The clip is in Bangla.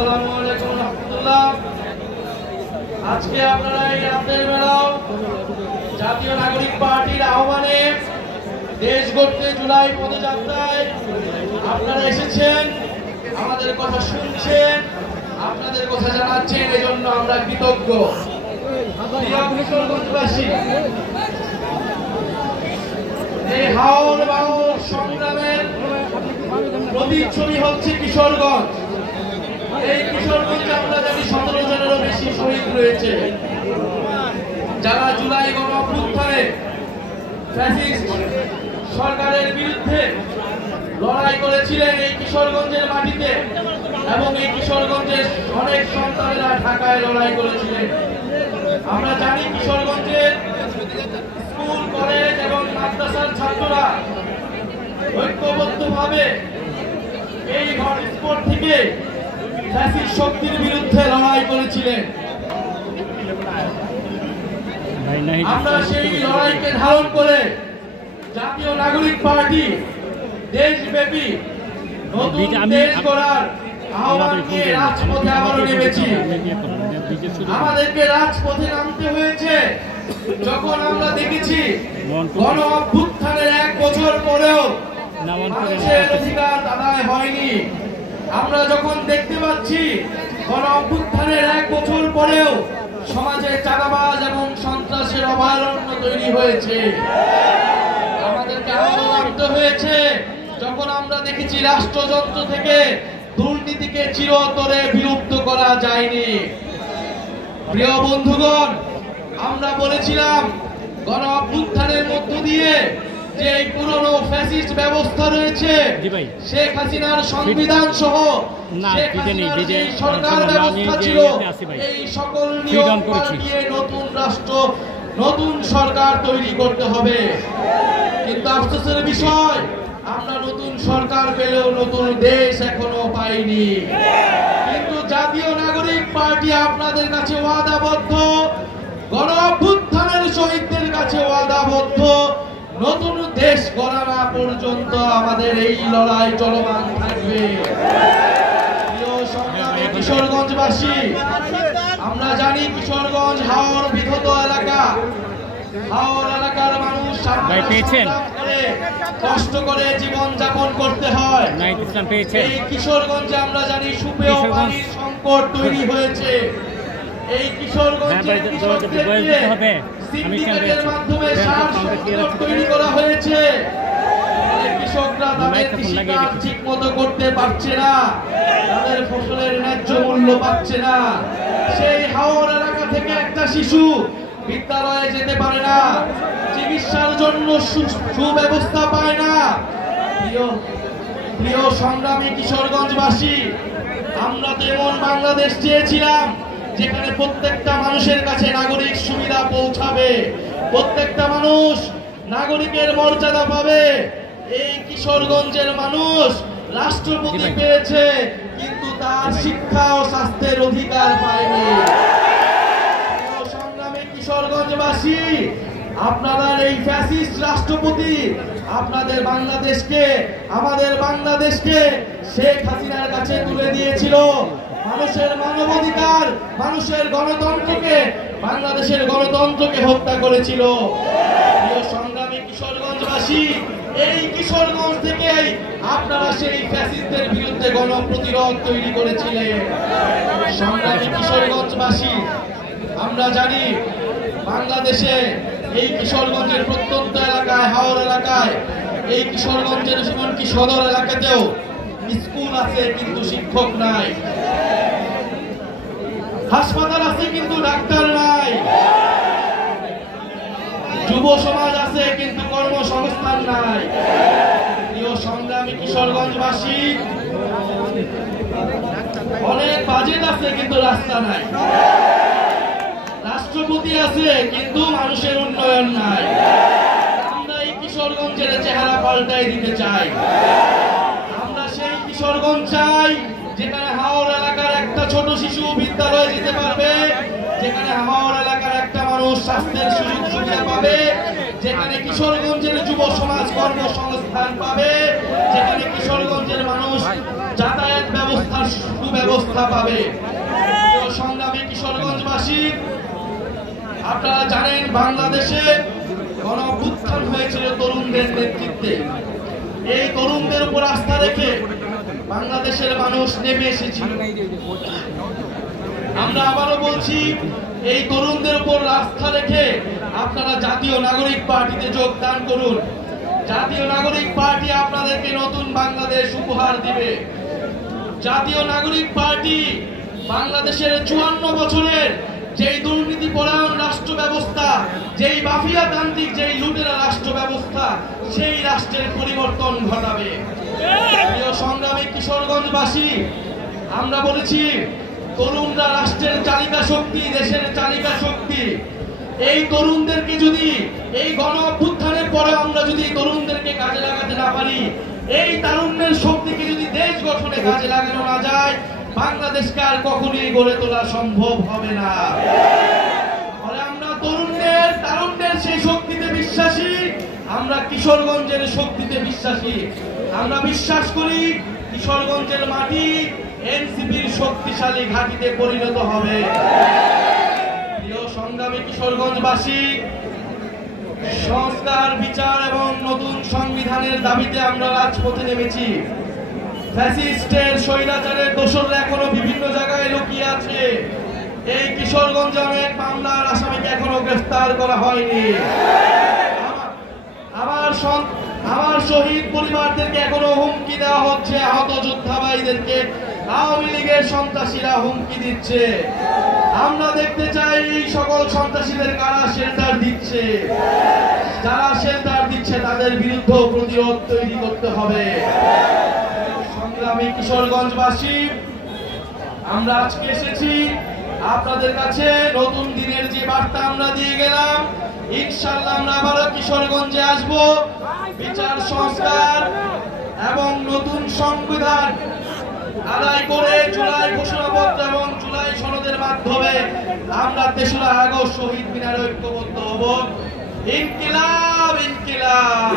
আসসালামু আলাইকুম রাহমাতুল্লাহ। আজকে আপনারা এই রাতের বেলাও জাতীয় নাগরিক পার্টির আহ্বানে দেশ গড়তে জুলাই পদযাত্রায় আপনারা এসেছেন, আমাদের কথা শুনছেন, আপনাদের কথা জানাচ্ছেন, এজন্য আমরা কৃতজ্ঞ। কিশোরগঞ্জবাসী, এই হাওর বাউর সংগ্রামের প্রতিচ্ছবি হচ্ছে কিশোরগঞ্জ। এই কিশোরগঞ্জে আমরা জানি 17 জনেরও বেশি শহীদ রয়েছে, যারা জুলাই গণঅভ্যুত্থানে ফ্যাসিস্ট সরকারের বিরুদ্ধে লড়াই করেছিলেন এই কিশোরগঞ্জের মাটিতে, এবং এই কিশোরগঞ্জের অনেক সন্তানেরা ঢাকায় লড়াই করেছিলেন। আমরা জানি কিশোরগঞ্জের স্কুল, কলেজ এবং মাদ্রাসার ছাত্ররা ঐক্যবদ্ধভাবে এই হটস্পট থেকে ফ্যাসিস্ট শক্তির বিরুদ্ধে লড়াই করেছিলেন। আমরা সেই লড়াইকে ধারণ করে জাতীয় নাগরিক পার্টি দেশব্যাপী নতুন দেশ গড়ার আহ্বান নিয়ে রাজপথে আবারও নেমেছি। আমাদেরকে রাজপথে নামতে হয়েছে যখন আমরা দেখেছি গণ অভ্যুত্থানের 1 বছর পরেও মানুষের অধিকার আদায় হয়নি। আমরা যখন দেখতে পাচ্ছি গণ অভ্যুত্থানের 1 বছর পরেও সমাজে চাঁদাবাজ এবং সন্ত্রাসের অভয়ারণ্য তৈরি হয়েছে। আমাদেরকে আরো নামতে হয়েছে যখন আমরা দেখেছি রাষ্ট্রযন্ত্র থেকে দুর্নীতিকে চিরতরে বিলুপ্ত করা যায়নি। প্রিয় বন্ধুগণ, আমরা বলেছিলাম গণ অভ্যুত্থানের মধ্য দিয়ে যে এই পুরনো ফ্যাসিস্ট ব্যবস্থা রয়েছে, শেখ হাসিনার সংবিধান সহ সরকার ব্যবস্থা ছিল, এই সকল নিয়ম পাল্টিয়ে নতুন রাষ্ট্র, নতুন সরকার তৈরি করতে হবে। কিন্তু আফসোসের বিষয়, আমরা নতুন সরকার পেলেও নতুন দেশ এখনো পাইনি। কিন্তু জাতীয় নাগরিক পার্টি আপনাদের কাছে ওয়াদাবদ্ধ, গণ অভ্যুত্থানের শহীদদের কাছে ওয়াদাবদ্ধ, নতুন দেশ গড়া না পর্যন্ত আমাদের এই লড়াই চলমান থাকবে। প্রিয় সংগ্রামী কিশোরগঞ্জবাসী, আমরা জানি কিশোরগঞ্জ হাওর বিধত এলাকা। হাওর এলাকার মানুষ কষ্ট করে জীবন যাপন করতে হয়। এই কিশোরগঞ্জে আমরা জানি সুপেয় পানির সংকট তৈরি হয়েছে। এই কিশোরগঞ্জে সিন্ডিকেটের মাধ্যমে সার সংকট তৈরি করা হয়েছে। কৃষকরা তাদের কৃষিকাজ ঠিক মতো করতে পারছে না, তাদের ফসলের ন্যায্য মূল্য পাচ্ছে না। সেই হাওর এলাকা থেকে একটা শিশু বিদ্যালয়ে যেতে পারে না, চিকিৎসার জন্য সুব্যবস্থা পায় না। প্রিয় সংগ্রামী কিশোরগঞ্জবাসী, আমরা তো এমন বাংলাদেশ চেয়েছিলাম যেখানে প্রত্যেকটা মানুষের কাছে নাগরিক সুবিধা পৌঁছাবে, প্রত্যেকটা মানুষ নাগরিকের মর্যাদা পাবে। এই কিশোরগঞ্জের মানুষ রাষ্ট্রপতি পেয়েছে, কিন্তু তার শিক্ষা ও স্বাস্থ্যের অধিকার পায়নি। সংগ্রামী কিশোরগঞ্জবাসী, আপনারা এই ফ্যাসিস্ট রাষ্ট্রপতি আপনাদের বাংলাদেশকে, আমাদের বাংলাদেশকে শেখ হাসিনার কাছে তুলে দিয়েছিল। মানুষের মানবাধিকার, মানুষের গণতন্ত্রকে, বাংলাদেশের গণতন্ত্রকে হত্যা করেছিল। প্রিয় সংগ্রামী কিশোরগঞ্জবাসী, এই কিশোরগঞ্জ থেকে আপনারা সেই ফ্যাসিস্টদের বিরুদ্ধে গণপ্রতিরোধ তৈরি করেছিলেন। সংগ্রামী কিশোরগঞ্জবাসী, আমরা জানি বাংলাদেশে এই কিশোরগঞ্জের প্রত্যন্ত এলাকায়, হাওর এলাকায়, এই কিশোরগঞ্জের এমনকি সদর এলাকাতেও স্কুল আছে কিন্তু শিক্ষক নাই, হাসপাতাল আছে কিন্তু ডাক্তার নাই, যুব সমাজ আছে কিন্তু কর্মসংস্থান নাই। প্রিয় সংগ্রামী কিশোরগঞ্জবাসী, অনেক বাজেট আছে কিন্তু রাস্তা নাই, রাষ্ট্রপতি আছে কিন্তু মানুষের উন্নয়ন নাই। আমরা এই কিশোরগঞ্জের চেহারা পাল্টাই দিতে চাই। আমরা সেই কিশোরগঞ্জ চাই যেখানে হাওর এলাকার একটা ছোট শিশু বিদ্যালয়ে যেতে পারবে, যেখানে হাওর এলাকার একটা মানুষ স্বাস্থ্যের সুযোগ সুবিধা পাবে, যেখানে কিশোরগঞ্জের যুব সমাজ কর্মসংস্থান পাবে, যেখানে কিশোরগঞ্জের মানুষ যাতায়াত ব্যবস্থার সুব্যবস্থা পাবে। সংগ্রামী কিশোরগঞ্জবাসী, আপনারা জানেন বাংলাদেশে গণ অভ্যুত্থান হয়েছিল তরুণদের নেতৃত্বে। এই তরুণদের উপর আস্থা রেখে বাংলাদেশের মানুষ নেমে এসেছিল। আমরা আবারও বলছি, এই তরুণদের উপর আস্থা রেখে আপনারা জাতীয় নাগরিক পার্টিতে যোগদান করুন। জাতীয় নাগরিক পার্টি আপনাদেরকে নতুন বাংলাদেশ উপহার দিবে। জাতীয় নাগরিক পার্টি বাংলাদেশের 54 বছরের যেই দুর্নীতি পরায়ণ রাষ্ট্র ব্যবস্থা, যেই মাফিয়াতান্ত্রিক, যেই লুটেরা রাষ্ট্র ব্যবস্থা, সেই রাষ্ট্রের পরিবর্তন ঘটাবে। প্রিয় সংগ্রামী কিশোরগঞ্জবাসী, আমরা বলেছি তরুণরা রাষ্ট্রের চালিকা শক্তি, দেশের চালিকা শক্তি। এই তরুণদেরকে যদি এই গণ অভ্যুত্থানের পরে আমরা যদি তরুণদেরকে কাজে লাগাতে না পারি, এই তারুণ্যের শক্তিকে যদি দেশ গঠনে কাজে লাগানো না যায়, বাংলাদেশকে আর কখনোই গড়ে তোলা সম্ভব হবে না। আমরা তারুণ্যের সেই শক্তিতে বিশ্বাসী, আমরা কিশোরগঞ্জের শক্তিতে বিশ্বাসী। আমরা বিশ্বাস করি কিশোরগঞ্জের মাটি এনসিপির শক্তিশালী ঘাঁটিতে পরিণত হবে। প্রিয় সংগ্রামী কিশোরগঞ্জবাসী, সংস্কার, বিচার এবং নতুন সংবিধানের দাবিতে আমরা রাজপথে নেমেছি। ফ্যাসিস্টের স্বৈরাচারের দোসররা এখনো বিভিন্ন জায়গায় লুকিয়ে আছে। এই কিশোরগঞ্জে অনেক মামলার আসামিকে এখনো গ্রেফতার করা হয়নি। আমার শহীদ পরিবারদেরকে এখনো হুমকি দেওয়া হচ্ছে। আহত যোদ্ধা ভাইদেরকে আওয়ামী লীগের সন্ত্রাসীরা হুমকি দিচ্ছে। আমরা দেখতে চাই এই সকল সন্ত্রাসীদের কারা শেল্টার দিচ্ছে। যারা শেল্টার দিচ্ছে তাদের বিরুদ্ধে প্রতিরোধ তৈরি করতে হবে। সংগ্রামী কিশোরগঞ্জবাসী, আমরা আজকে এসেছি আপনাদের কাছে নতুন দিনের যে বার্তা আমরা দিয়ে গেলাম। ইনশাআল্লাহ আমরা আবারও কিশোরগঞ্জে আসব। বিচার, সংস্কার এবং নতুন সংবিধান আদায় করে জুলাই ঘোষণাপত্র এবং জুলাই সনদের মাধ্যমে আমরা ৩রা আগস্ট শহীদ মিনারে ঐক্যবদ্ধ হব। ইনকিলাব, ইনকিলাব।